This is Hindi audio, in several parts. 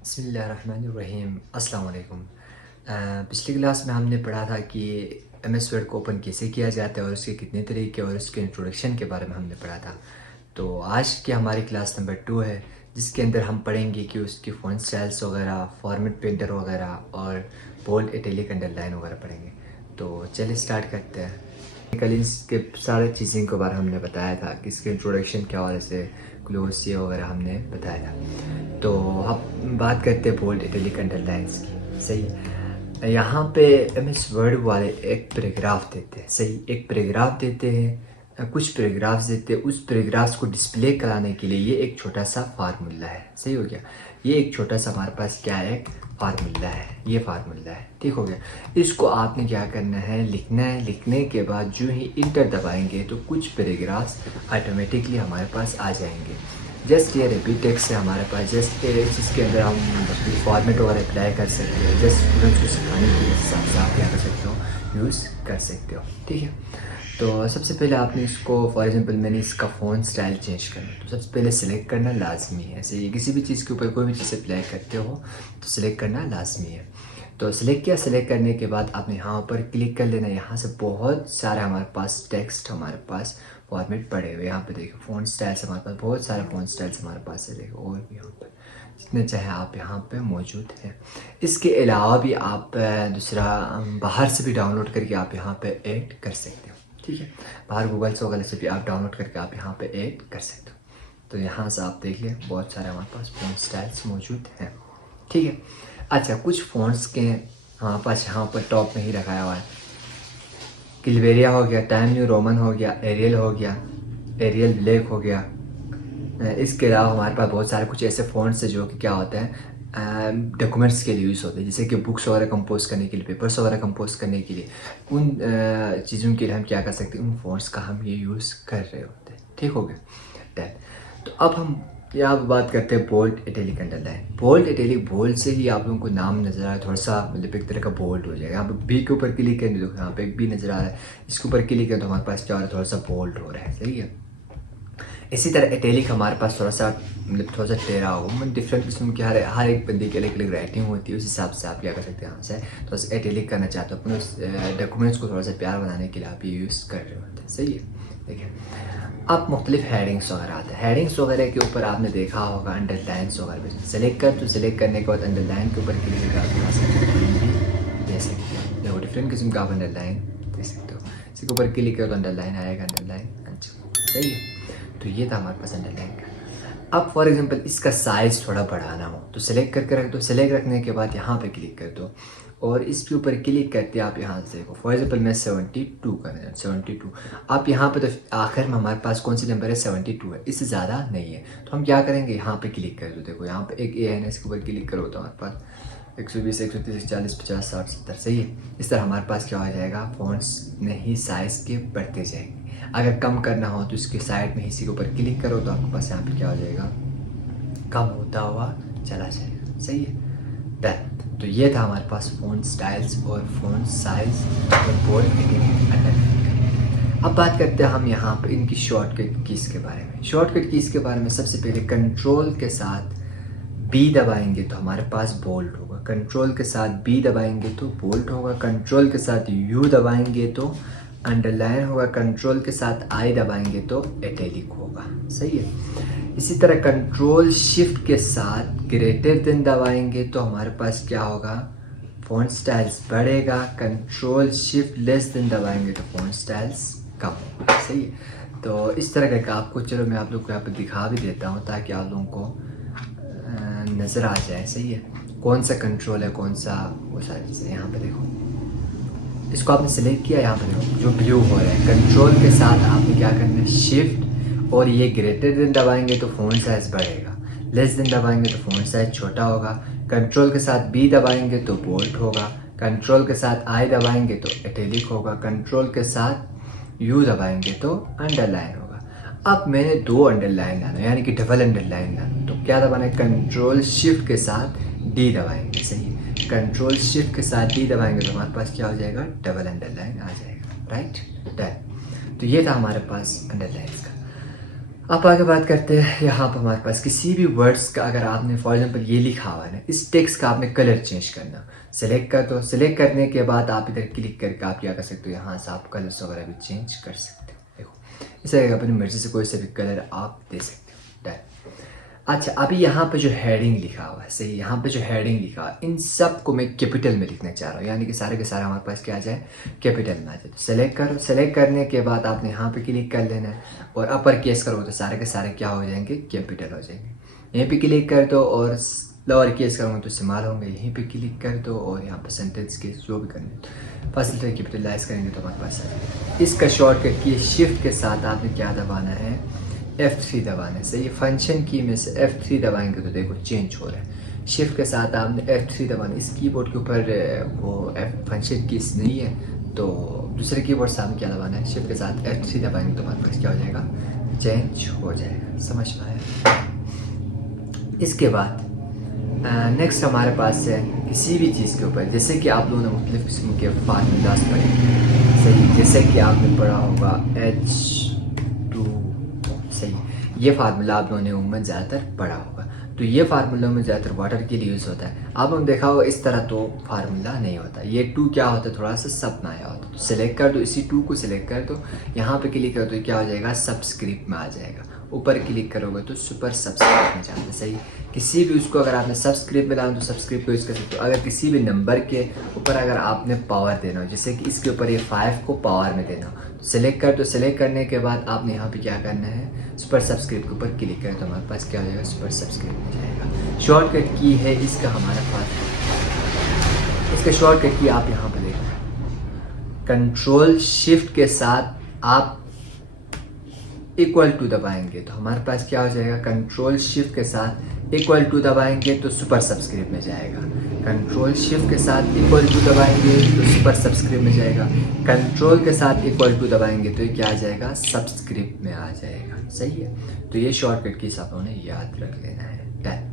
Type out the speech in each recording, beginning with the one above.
बिस्मिल्लाहिर्रहमानिर्रहीम। अस्सलाम वालेकुम। पिछली क्लास में हमने पढ़ा था कि एमएस वर्ड को ओपन कैसे किया जाता है और उसके कितने तरीके और उसके इंट्रोडक्शन के बारे में हमने पढ़ा था। तो आज की हमारी क्लास नंबर 2 है, जिसके अंदर हम पढ़ेंगे कि उसकी फ़ॉन्ट स्टाइल्स वगैरह, फॉर्मेट पेंटर वगैरह और बोल्ड, इटैलिक, अंडरलाइन वगैरह पढ़ेंगे। तो चलिए स्टार्ट करते हैं। कल इसके सारे चीज़ों के बारे में हमने बताया था कि इसके इंट्रोडक्शन क्या और ऐसे ग्लोसी वगैरह हमने बताया था। तो अब बात करते हैं बोल्ड, इटैलिक, अंडरलाइंस की। सही, यहाँ पे एमएस वर्ड वाले एक पैराग्राफ देते हैं। सही, एक पैराग्राफ देते हैं, कुछ पैराग्राफ्स देते हैं। उस पैराग्राफ्स को डिस्प्ले कराने के लिए ये एक छोटा सा फार्मूला है। सही हो गया, ये एक छोटा सा हमारे पास क्या है, एक फार्मूला है। ये फार्मूला है, ठीक हो गया। इसको आपने क्या करना है, लिखना है। लिखने के बाद जो ही इंटर दबाएंगे तो कुछ पैराग्राफ्स ऑटोमेटिकली हमारे पास आ जाएंगे। जस्ट ये रिपीट टेक्स्ट है हमारे पास, जस्ट जिसके अंदर हम फॉर्मेट वगैरह अप्लाई कर सकते हैं। जस्ट स्टूडेंट्स को सिखाने के लिए साथ साथ क्या कर सकते हो, यूज़ कर सकते हो। ठीक है, तो सबसे पहले आपने इसको, फॉर एग्जांपल मैंने इसका फ़ॉन्ट स्टाइल चेंज करना है, तो सबसे पहले सेलेक्ट करना लाजमी है। ऐसे किसी भी चीज़ के ऊपर कोई भी चीज़ अप्लाई करते हो तो सिलेक्ट करना लाजमी है। तो सिलेक्ट किया, सिलेक्ट करने के बाद आपने यहाँ पर क्लिक कर लेना। यहाँ से बहुत सारे हमारे पास टेक्स्ट, हमारे पास फॉर्मेट पड़े हुए। यहाँ पे देखो फ़ॉन्ट स्टाइल्स, हमारे पास बहुत सारे फ़ॉन्ट स्टाइल्स हमारे पास है। देखो और भी यहाँ पर जितने चाहे आप यहाँ पे मौजूद हैं। इसके अलावा भी आप दूसरा बाहर से भी डाउनलोड करके आप यहाँ पे ऐड कर सकते हो। ठीक है, बाहर गूगल से वगैरह से भी आप डाउनलोड करके आप यहाँ पे ऐड कर सकते हो। तो यहाँ से आप देखिए बहुत सारे हमारे पास फ़ॉन्ट स्टाइल्स मौजूद हैं। ठीक है, अच्छा, कुछ फ़ॉन्ट्स के हमारे पास यहाँ पर टॉप में ही रखाया हुआ है। क्लिवेरिया हो गया, टाइम न्यू रोमन हो गया, एरियल हो गया, एरियल ब्लैक हो गया। इसके अलावा हमारे पास बहुत सारे कुछ ऐसे फ़ॉन्ट्स हैं जो कि क्या होते हैं, डॉक्यूमेंट्स के लिए यूज़ होते हैं, जैसे कि बुक्स वगैरह कंपोज करने के लिए, पेपर्स वगैरह कंपोज करने के लिए। उन चीज़ों के लिए हम क्या कर सकते हैं, उन फ़ॉन्ट्स का हम ये यूज़ कर रहे होते हैं। ठीक हो गया, डन। तो अब हम यहाँ पर बात करते हैं bold, italic, underline. Bold, italic, bold से ही आप लोगों को नाम नज़र आ रहा है, थोड़ा सा मतलब एक तरह का बोल्ड हो जाएगा। यहाँ पर बी के ऊपर क्लिक करें तो यहाँ पे एक बी नज़र आ रहा है, इसके ऊपर क्लिक करें तो हमारे पास क्या हो रहा है, थोड़ा सा बोल्ड हो रहा है। सही है। इसी तरह इटैलिक हमारे पास थोड़ा सा मतलब थोड़ा सा टेढ़ा हो, मतलब डिफरेंट किस्म की हर एक बंदे की अलग अलग राइटिंग होती है। उस हिसाब से आप क्या कर सकते हैं, यहाँ से थोड़ा सा इटैलिक करना चाहते हो, अपने उस डॉक्यूमेंट्स को थोड़ा सा प्यार बनाने के लिए आप ये यूज़ कर रहे होते हैं। सही है। देखिए, अब मुख्तलिफ हेडिंग्स वगैरह आते हैं। हेडिंग्स वगैरह के ऊपर आपने देखा होगा अंडरलाइंस वगैरह पे सेलेक्ट कर, तो सेलेक्ट करने के बाद अंडरलाइन के ऊपर क्लिक करके आप यहाँ से दे सकते हो। देखो डिफरेंट किस्म का आप अंडरलाइन दे सकते हो। इसके ऊपर क्लिक करो तो अंडरलाइन आएगा, अंडरलाइन। अच्छा, सही है। तो ये था हमारे पास अंडरलाइन का। अब फॉर एग्जांपल इसका साइज़ थोड़ा बढ़ाना हो तो सेलेक्ट करके रख दो। सेलेक्ट रखने के बाद यहाँ पे क्लिक कर दो और इसके ऊपर क्लिक करते आप यहाँ से देखो, फॉर एग्जांपल मैं 72 कर रहा हूँ, 72। आप यहाँ पे तो आखिर में हमारे पास कौन सी नंबर है, 72 है, इससे ज़्यादा नहीं है। तो हम क्या करेंगे, यहाँ पे क्लिक कर दो। देखो यहाँ पे एक ए है ना, इसके ऊपर क्लिक करो तो हमारे पास 120, 130, 140, 50, 60, 70। सही है। इस तरह हमारे पास क्या हो जाएगा, फ़ॉन्ट्स में ही साइज़ के बढ़ते जाएंगे। अगर कम करना हो तो इसके साइड में इसी के ऊपर क्लिक करो तो आपके पास यहाँ पे क्या हो जाएगा, कम होता हुआ चला जाएगा। सही है, डन। तो ये था हमारे पास फ़ॉन्ट स्टाइल्स और फ़ॉन्ट साइज और बोल्ड, अंडरलाइन। अब बात करते हैं हम यहाँ पे इनकी शॉर्टकट कीज़ के बारे में। शॉर्टकट कीज़ के बारे में सबसे पहले कंट्रोल के साथ बी दबाएंगे तो हमारे पास बोल्ड होगा, कंट्रोल के साथ बी दबाएंगे तो बोल्ड होगा, कंट्रोल के साथ यू दबाएंगे तो अंडरलाइन होगा, कंट्रोल के साथ आई दबाएंगे तो इटैलिक होगा। सही है। इसी तरह कंट्रोल शिफ्ट के साथ ग्रेटर देन दबाएंगे तो हमारे पास क्या होगा, फ़ॉन्ट स्टाइल्स बढ़ेगा, कंट्रोल शिफ्ट लेस देन दबाएंगे तो फ़ॉन्ट स्टाइल्स कम होगा। सही है। तो इस तरह का आपको, चलो मैं आप लोग को यहाँ पर दिखा भी देता हूँ ताकि आप लोगों को नज़र आ जाए। सही है, कौन सा कंट्रोल है, कौन सा वो सारी चीज़ें। यहाँ पे देखो, इसको आपने सेलेक्ट किया, यहाँ पे देखो जो ब्लू हो रहा है, कंट्रोल के साथ आपने क्या करना है, शिफ्ट और ये ग्रेटर देन दबाएंगे तो फ़ॉन्ट साइज़ बढ़ेगा, लेस देन दबाएंगे तो फ़ॉन्ट साइज़ छोटा होगा, कंट्रोल के साथ बी दबाएंगे तो बोल्ड होगा, कंट्रोल के साथ आई दबाएंगे तो इटैलिक होगा, कंट्रोल के साथ यू दबाएंगे तो अंडरलाइन होगा। अब मैंने दो अंडरलाइन लाना यानी कि डबल अंडरलाइन लाना, तो क्या दबाना है, कंट्रोल शिफ्ट के साथ डी दबाएंगे। सही है, कंट्रोल शिफ्ट के साथ डी दबाएंगे तो हमारे पास क्या हो जाएगा, डबल अंडरलाइन आ जाएगा। Right, done. तो ये था हमारे पास अंडरलाइन का। आप आगे बात करते हैं। यहाँ पर हमारे पास किसी भी वर्ड्स का अगर आपने फॉर एग्जांपल ये लिखा हुआ है ना, इस टेक्स्ट का आपने कलर चेंज करना, सेलेक्ट कर दो। सेलेक्ट करने के बाद आप इधर क्लिक करके आप क्या कर सकते हो, यहाँ से आप कलर्स वगैरह भी चेंज कर सकते हो। देखो इसे अपनी मर्जी से कोई सा भी कलर आप दे सकते हो। डन। अच्छा, अभी यहाँ पे जो हेडिंग लिखा हुआ है, सही, यहाँ पे जो हेडिंग लिखा हुआ है इन सब को मैं कैपिटल में लिखना चाह रहा हूँ, यानी कि सारे के सारे हमारे पास क्या आ जाए, कैपिटल में आ जाए। तो सेलेक्ट करो। सेलेक्ट करने के बाद आपने यहाँ पे क्लिक कर लेना है और अपर केस करो तो सारे के सारे क्या हो जाएंगे, कैपिटल हो जाएंगे। यहीं पे क्लिक कर दो और लोअर केस करूँगा तो स्मॉल होंगे। यहीं पे क्लिक कर दो और यहाँ पर सेंटेंस के जो भी करना फर्स्ट लेटर कैपिटलाइज करेंगे तो हमारे पास आ जाएगा। इसका शॉर्टकट की शिफ्ट के साथ आपने क्या दबाना है, F3 दबाना है। सही, फंक्शन की में से F3 दबाएंगे तो देखो चेंज हो रहा है। शिफ्ट के साथ आपने F3 दबाना। इस कीबोर्ड के ऊपर वो फंक्शन कीज नहीं है तो दूसरे कीबोर्ड से आपने क्या दबाना है, शिफ्ट के साथ F3 दबाएंगे तो हमारे पास क्या हो जाएगा, चेंज हो जाएगा। समझ में आया। इसके बाद नेक्स्ट हमारे पास है किसी भी चीज़ के ऊपर, जैसे कि आप लोगों ने मुख्तलिफ किस्म के फार्मूलाज पढ़े, सही, जैसे कि आपने पढ़ा होगा H2, सही, ये फार्मूला आप लोगों ने उम्मन ज़्यादातर पढ़ा होगा। तो ये फार्मूला में ज़्यादातर वाटर के लिए यूज़ होता है। आप लोगों ने देखा होगा इस तरह तो फार्मूला नहीं होता, ये 2 क्या होता है, थोड़ा सा सब में आया होता है। तो सिलेक्ट कर दो, इसी 2 को सिलेक्ट कर दो, यहाँ पे क्लिक कर दो, क्या हो जाएगा, सबस्क्रिप्ट में आ जाएगा। ऊपर क्लिक करोगे तो सुपर सबस्क्रिप्ट में जाना। सही, किसी भी उसको अगर आपने सबस्क्रिप्ट में लाना तो सबस्क्रिप्ट को यूज़ कर सकते हो। अगर किसी भी नंबर के ऊपर अगर आपने पावर देना हो, जैसे कि इसके ऊपर ये 5 को पावर में देना हो तो सिलेक्ट कर दो। सिलेक्ट करने के बाद आपने यहाँ पे क्या करना है, सुपर सबस्क्रिप्ट के ऊपर क्लिक करें तो हमारे पास क्या हो जाएगा, सुपर सबस्क्रिप्ट में जाएगा। शॉर्टकट की है इसका हमारे पास, इसका शॉर्टकट की आप यहाँ पर देखो, कंट्रोल शिफ्ट के साथ आप इक्वल टू दबाएंगे तो हमारे पास क्या हो जाएगा, कंट्रोल शिफ्ट के साथ इक्वल टू दबाएंगे तो सुपर सबस्क्रिप्ट में जाएगा। कंट्रोल शिफ्ट के साथ इक्वल टू दबाएंगे तो सुपर सबस्क्रिप्ट में जाएगा। कंट्रोल के साथ इक्वल टू दबाएंगे तो ये क्या आ जाएगा, सबस्क्रिप्ट में आ जाएगा। सही है, तो ये शॉर्टकट की आप उन्हें याद रख लेना है। डन।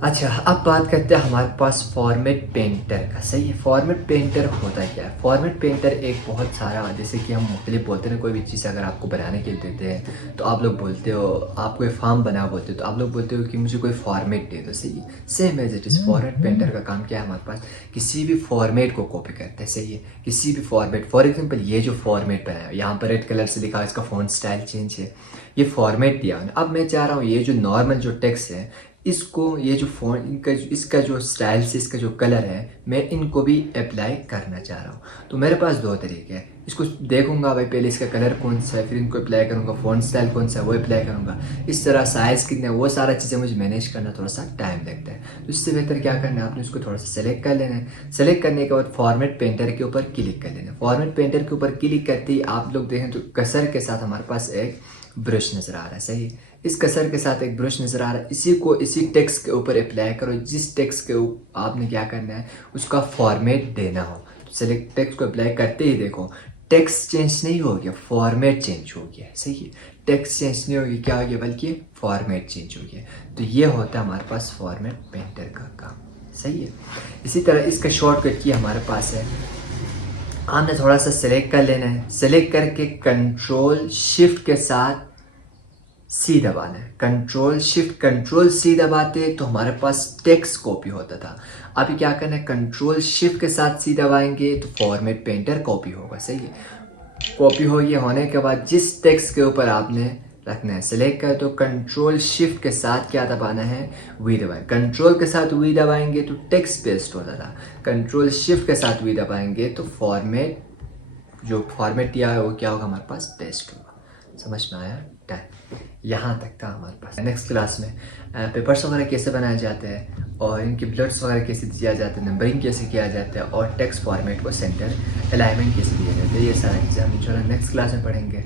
अच्छा, अब बात करते हैं हमारे पास फॉर्मेट पेंटर का। सही है, फॉर्मेट पेंटर होता क्या है। फॉर्मेट पेंटर एक बहुत सारा, जैसे कि हम मुख्तलिफ बोलते हैं, कोई भी चीज़ अगर आपको बनाने के लिए देते हैं तो आप लोग बोलते हो, आप कोई फॉर्म बना बोलते हो तो आप लोग बोलते हो कि मुझे कोई फॉर्मेट दे दो। सही है, same as it is format painter का काम क्या है, हमारे पास किसी भी फॉर्मेट को कॉपी करता है। सही है, किसी भी फॉर्मेट, फॉर एग्जाम्पल ये जो फॉर्मेट बनाया है यहाँ पर रेड कलर से लिखा है, इसका फ़ॉन्ट स्टाइल चेंज है, ये फॉर्मेट दिया है। अब मैं चाह रहा हूँ ये जो नॉर्मल जो टेक्स्ट है इसको, ये जो फ़ॉन्ट इनका, इसका जो स्टाइल से इसका जो कलर है, मैं इनको भी अप्लाई करना चाह रहा हूँ। तो मेरे पास 2 तरीके हैं। इसको देखूंगा भाई, पहले इसका कलर कौन सा है, फिर इनको अप्लाई करूँगा, फ़ॉन्ट स्टाइल कौन सा है वो अप्लाई करूँगा, इस तरह साइज़ कितना है, वो सारा चीज़ें मुझे मैनेज करना थोड़ा सा टाइम लगता है। तो इससे बेहतर क्या करना है, आपने उसको थोड़ा सा सेलेक्ट कर लेना है। सेलेक्ट करने के बाद फॉर्मेट पेंटर के ऊपर क्लिक कर लेना है। फॉर्मेट पेंटर के ऊपर क्लिक करते ही आप लोग देखें तो कर्सर के साथ हमारे पास एक ब्रश नज़र आ रहा है। सही, इस कर्सर के साथ एक ब्रश नज़र आ रहा है, इसी को इसी टेक्स्ट के ऊपर अप्लाई करो। जिस टेक्स्ट के ऊपर आपने क्या करना है, उसका फॉर्मेट देना हो। तो सेलेक्ट टेक्स्ट को अप्लाई करते ही देखो टेक्स्ट चेंज नहीं हो गया, फॉर्मेट चेंज हो गया। सही है, टेक्स्ट चेंज नहीं हो गया, क्या हो गया, बल्कि फॉर्मेट चेंज हो गया। तो ये होता है हमारे पास फॉर्मेट पेंटर का काम। सही है, इसी तरह इसका शॉर्टकट की हमारे पास है, आपने थोड़ा सा सेलेक्ट कर लेना है। सेलेक्ट करके कंट्रोल शिफ्ट के साथ सी दबाना है। कंट्रोल शिफ्ट कंट्रोल सी दबाते तो हमारे पास टेक्स्ट कॉपी होता था। अभी क्या करना है, कंट्रोल शिफ्ट के साथ सी दबाएंगे तो फॉर्मेट पेंटर कॉपी होगा। सही है, कॉपी हो गया होने के बाद जिस टेक्स्ट के ऊपर आपने रखना है, सेलेक्ट कर तो कंट्रोल शिफ्ट के साथ क्या दबाना है, वी दबाएं। कंट्रोल के साथ वी दबाएंगे तो टेक्स्ट पेस्ट होता था, कंट्रोल शिफ्ट के साथ वी दबाएंगे तो फॉर्मेट, जो फॉर्मेट दिया है वो क्या होगा, हमारे पास पेस्ट होगा। समझ में आया। डन। यहाँ तक था हमारे पास। नेक्स्ट क्लास में पेपर्स वगैरह कैसे बनाए जाते हैं और इनके ब्लड्स वगैरह कैसे दिया जाता है, नंबरिंग कैसे किया जाता है और टेक्स्ट फॉर्मेट को सेंटर अलाइनमेंट कैसे दिया जाता है, ये सारी चीज़ें हम इंशाल्लाह नेक्स्ट क्लास में पढ़ेंगे।